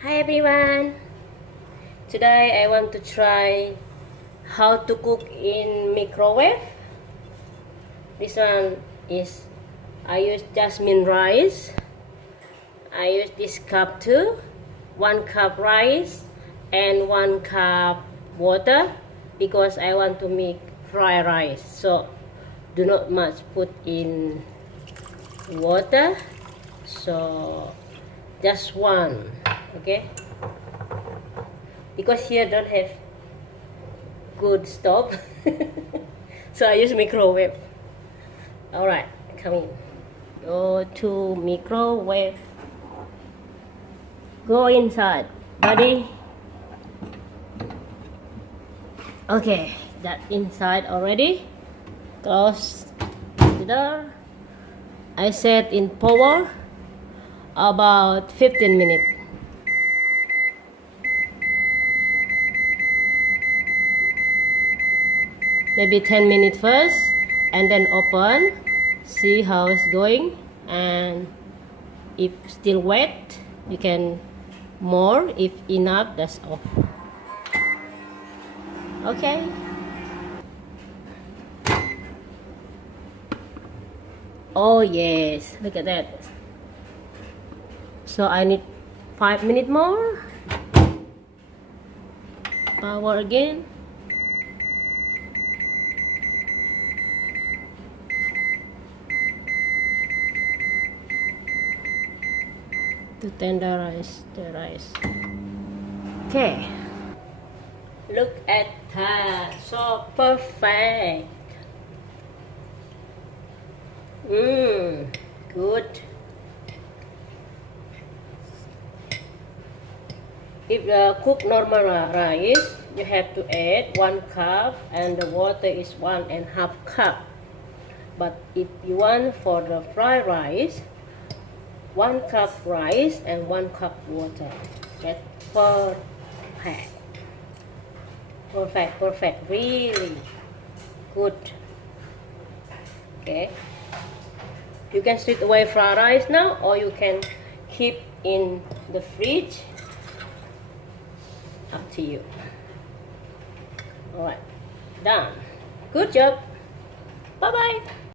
Hi everyone! Today I want to try how to cook in microwave. This one is, I use jasmine rice. I use this cup too. 1 cup rice and 1 cup water because I want to make fried rice. So do not much put in water. So just one, okay? Because here don't have good stove, so I use microwave. All right, come in. Go to microwave. Go inside, buddy. Okay, that inside already. Close the door. I set in power about 15 minutes. Maybe 10 minutes first, and then open, see how it's going, and if still wet, you can more. If enough, that's all. Okay. Oh yes, look at that. So I need 5 minutes more. Power again. To tenderize the rice. Okay. Look at that. So perfect. Good. If cook normal rice, you have to add 1 cup and the water is 1.5 cup. But if you want for the fried rice, 1 cup rice and 1 cup water. That's perfect. Perfect. Really good. Okay. You can straight away fry rice now, or you can keep in the fridge. Up to you. Alright. Done. Good job. Bye bye.